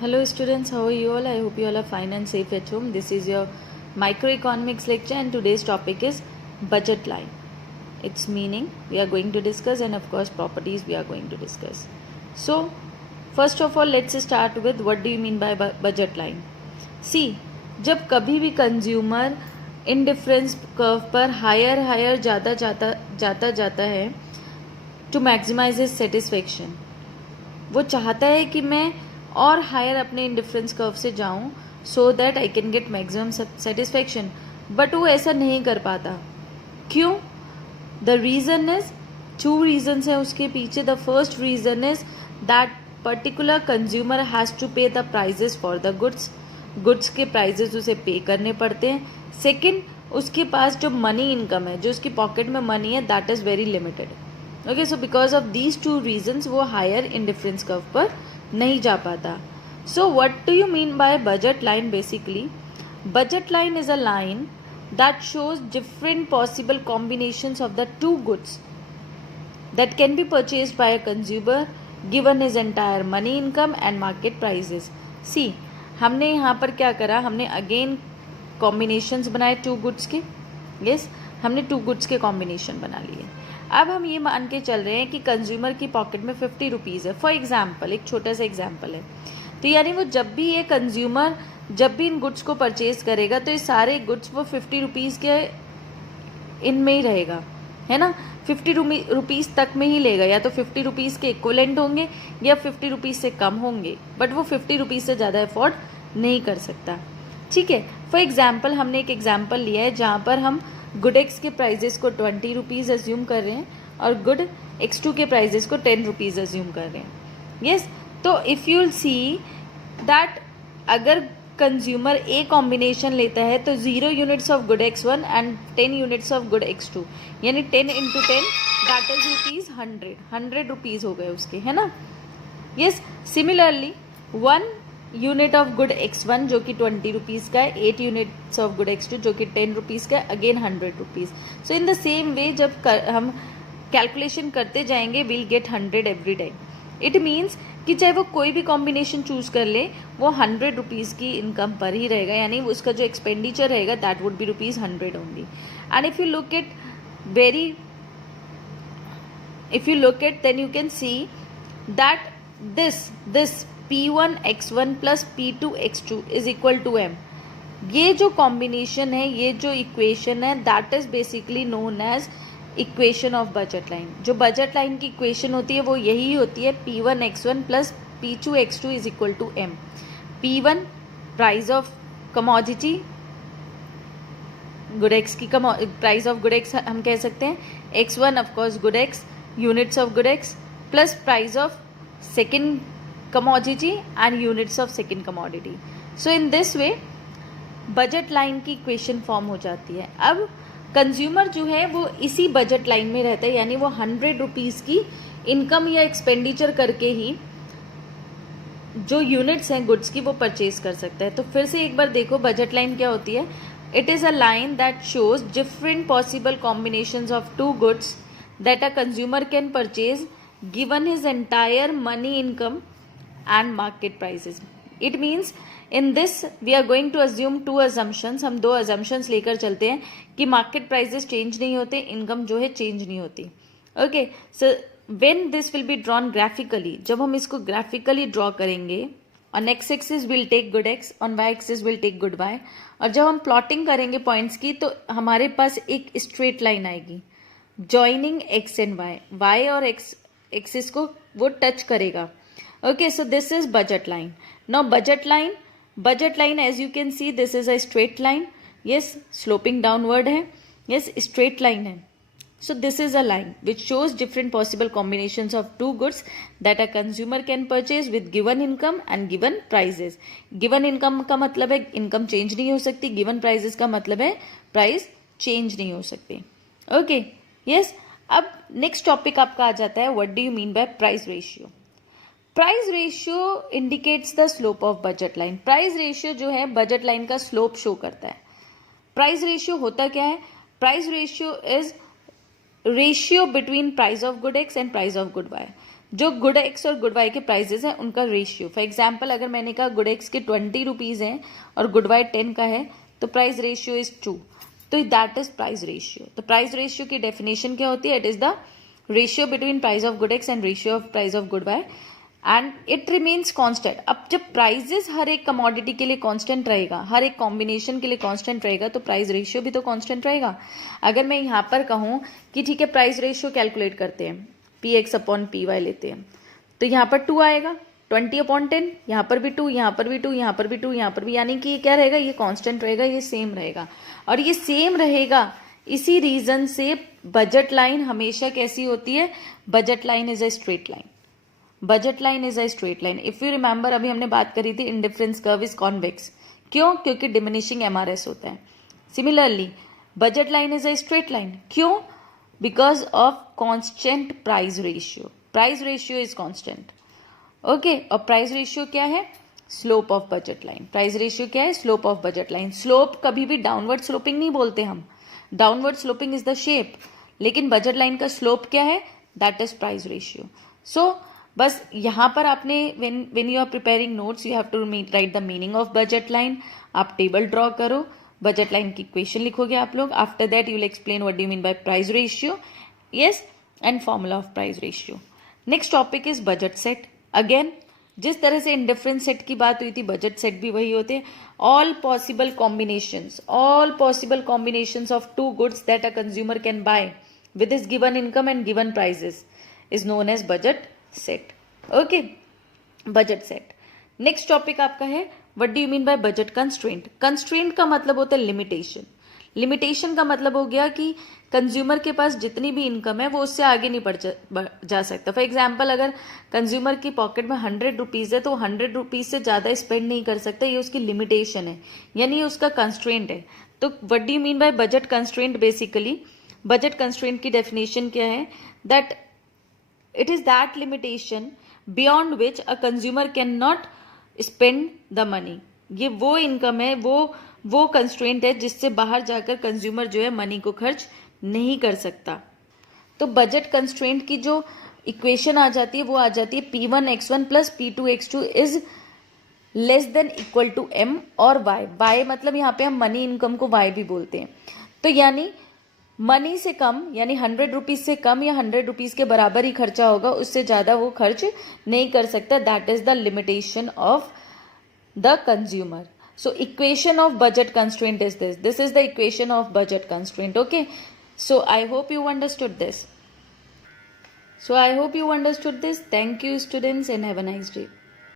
Hello students, how are you all? I hope you all are fine and safe at home. This is your microeconomics lecture and today's topic is budget line. Its meaning we are going to discuss and of course properties we are going to discuss. So first of all let's start with what do you mean by budget line. See, जब कभी भी consumer indifference curve पर higher ज़्यादा जाता है to maximise his satisfaction, वो चाहता है कि मैं और हायर अपने इंडिफरेंस कर्व से जाऊं so that I can get maximum satisfaction, but वो ऐसा नहीं कर पाता. क्यों? The reason is, two reasons है उसके पीछे. The first reason is that particular consumer has to pay the prices for the goods के प्राइजेस उसे पे करने पड़ते हैं. सेकेंड, उसके पास जो मनी इनकम है, जो उसकी पॉकेट में मनी है, that is very limited. Okay, so because of these two reasons वो हायर इंडिफरेंस कर्व पर नहीं जा पाता. So what do you mean bye budget line? Basically budget line is a line that shows different possible combinations of the two goods that can be purchased by a consumer given his entire money income and market prices. See, हमने यहाँ पर क्या करा, हमने again combinations बनाए to goods के. Yes, हमने to goods के कॉम्बिनेशन बना लिए. अब हम ये मान के चल रहे हैं कि कंज्यूमर की पॉकेट में 50 रुपीज़ है. फॉर एग्जाम्पल, एक छोटा सा एग्जाम्पल है. तो यानी वो जब भी ये कंज्यूमर जब भी इन गुड्स को परचेज करेगा तो ये सारे गुड्स वो 50 रुपीज़ के इनमें ही रहेगा, है ना. 50 रुपीज़ तक में ही लेगा, या तो 50 रुपीज़ के इक्वलेंट होंगे या 50 रुपीज़ से कम होंगे, बट वो 50 रुपीज़ से ज़्यादा अफोर्ड नहीं कर सकता. ठीक है. फॉर एग्जाम्पल, हमने एक एग्जाम्पल लिया है जहाँ पर हम गुड एक्स के प्राइजेस को 20 रुपीज़ एज्यूम कर रहे हैं और गुड X2 के प्राइजेस को 10 रुपीज़ एज्यूम कर रहे हैं. यस, तो if you will see that अगर कंज्यूमर ए कॉम्बिनेशन लेता है तो 0 units of good X1 and 10 units of good X2, यानी 10 into 10 that is rupees 100 rupees हो गए उसके, है ना. Yes, similarly 1 unit of good X1 जो कि 20 रुपीज़ का है, 8 यूनिट्स ऑफ गुड X2 जो कि 10 रुपीज़ का है, again 100 rupees. So in the same way जब हम कैलकुलेशन करते जाएंगे will get 100 every time. It means कि चाहे वो कोई भी कॉम्बिनेशन चूज कर ले, वो 100 रुपीज़ की इनकम पर ही रहेगा, यानी उसका जो एक्सपेंडिचर रहेगा that would be rupees 100 only. And if you look at then you can see that this P1 X1 plus P2 X2 is equal to M. ये जो कॉम्बिनेशन है, ये जो इक्वेशन है, that is basically known as equation of budget line. जो budget line की equation होती है वो यही होती है, P1 X1 plus P2 X2 is equal to M. P1 price of commodity, good X की प्राइस ऑफ गुड एक्स हम कह सकते हैं. X1 of course good X, units of good X, plus price of second commodity and units of second commodity. So in this way budget line की equation form हो जाती है. अब कंज्यूमर जो है वो इसी बजट लाइन में रहता है, यानी वो 100 रुपीज़ की इनकम या एक्सपेंडिचर करके ही जो यूनिट्स हैं गुड्स की वो परचेज कर सकता है. तो फिर से एक बार देखो बजट लाइन क्या होती है. It is a line that shows different possible combinations of two goods that a consumer can purchase given his entire money income and market prices. It means in this we are going to assume two assumptions. हम दो assumptions लेकर चलते हैं कि market prices change नहीं होते, income जो है change नहीं होती. Okay, so when this will be drawn graphically, जब हम इसको graphically draw करेंगे, on x axis will take good x, on y axis will take good y, और जब हम plotting करेंगे points की तो हमारे पास एक straight line आएगी joining x and y और x axis को वो touch करेगा. Okay, so this is budget line. Now budget line as you can see this is a straight line. Yes, sloping downward है. Yes, straight line है. So this is a line which shows different possible combinations of two goods that a consumer can purchase with given income and given prices. Given income का मतलब है income change नहीं हो सकती, given prices का मतलब है price change नहीं हो सकती. Okay, yes. अब next topic आपका आ जाता है what do you mean by price ratio. Price ratio indicates the slope of budget line. Price ratio जो है बजट लाइन का स्लोप शो करता है. प्राइस रेशियो होता क्या है? Price ratio is ratio between price of good X and price of good Y, जो good X और गुड वाई के प्राइजेस हैं उनका रेशियो। फॉर एग्जाम्पल अगर मैंने कहा गुड एक्स के 20 रुपीज़ हैं और गुड वाई 10 का है तो प्राइस रेशियो इज 2, तो दैट इज प्राइस रेशियो। तो प्राइस रेशियो की डेफिनेशन क्या होती है? It is the ratio between price of good X and ratio of price of good Y and it remains constant. अब जब प्राइजेस हर एक commodity के लिए कांस्टेंट रहेगा, हर एक कॉम्बिनेशन के लिए कांस्टेंट रहेगा, तो प्राइस रेशियो भी तो कांस्टेंट रहेगा। अगर मैं यहाँ पर कहूँ कि ठीक है प्राइस रेशियो कैलकुलेट करते हैं, P X upon P Y लेते हैं, तो यहाँ पर 2 आएगा, 20/10, यहाँ पर भी 2, यहाँ पर भी 2, यहाँ पर भी 2, यहाँ पर भी, यानी कि ये क्या रहेगा? ये कांस्टेंट रहेगा, ये सेम रहेगा। और ये सेम रहेगा, इसी रीजन से बजट लाइन हमेशा कैसी होती है? Budget line is a straight line. Budget line is a straight line. If you remember, अभी हमने बात करी थी इंडिफरेंस कर्व इज कॉन्वेक्स। क्यों? क्योंकि डिमिनिशिंग एमआरएस होता है। Similarly budget line is a straight line. क्यों? Because of constant price ratio. Price ratio is constant. Okay, और प्राइस रेशियो क्या है? Slope of budget line. Price ratio क्या है? Slope of budget line. Slope कभी भी डाउनवर्ड स्लोपिंग नहीं बोलते हम, downward sloping is the shape, लेकिन बजट लाइन का स्लोप क्या है? That is price ratio. So बस यहाँ पर आपने when you are preparing notes you have to write the meaning of budget line. आप टेबल ड्रॉ करो, बजट लाइन की इक्वेशन लिखोगे आप लोग। After that you will explain what do you mean by price ratio, yes, and formula of price ratio. Next topic is budget set. Again जिस तरह से indifference set की बात हुई थी, बजट सेट भी वही होते हैं। All possible combinations of two goods that a consumer can buy with his given income and given prices is known as budget set. Okay, budget set. Next topic आपका है what do you mean bye budget constraint. Constraint का मतलब होता है limitation. Limitation का मतलब हो गया कि कंज्यूमर के पास जितनी भी इनकम है वो उससे आगे नहीं बढ़ जा सकता। फॉर एग्जाम्पल अगर कंज्यूमर की पॉकेट में 100 रुपीज़ है तो 100 रुपीज़ से ज़्यादा स्पेंड नहीं कर सकता, ये उसकी लिमिटेशन है, यानी उसका कंस्ट्रेंट है। तो what do you mean bye budget constraint? Basically budget constraint की डेफिनेशन क्या है? That it is that limitation beyond which a consumer can not spend the money. ये वो इनकम है, वो कंस्ट्रेंट है जिससे बाहर जाकर कंज्यूमर जो है मनी को खर्च नहीं कर सकता। तो बजट कंस्ट्रेंट की जो इक्वेशन आ जाती है वो आ जाती है P1x1 plus P2x2 is less than equal to M और Y। Y मतलब यहाँ पे हम मनी इनकम को Y भी बोलते हैं। तो यानी मनी से कम, यानी 100 रुपीज से कम या 100 रुपीज के बराबर ही खर्चा होगा, उससे ज्यादा वो खर्च नहीं कर सकता। That is the limitation of the consumer. So equation of budget constraint is this is the equation of budget constraint. Okay, so I hope you understood this. Thank you students and have a nice day.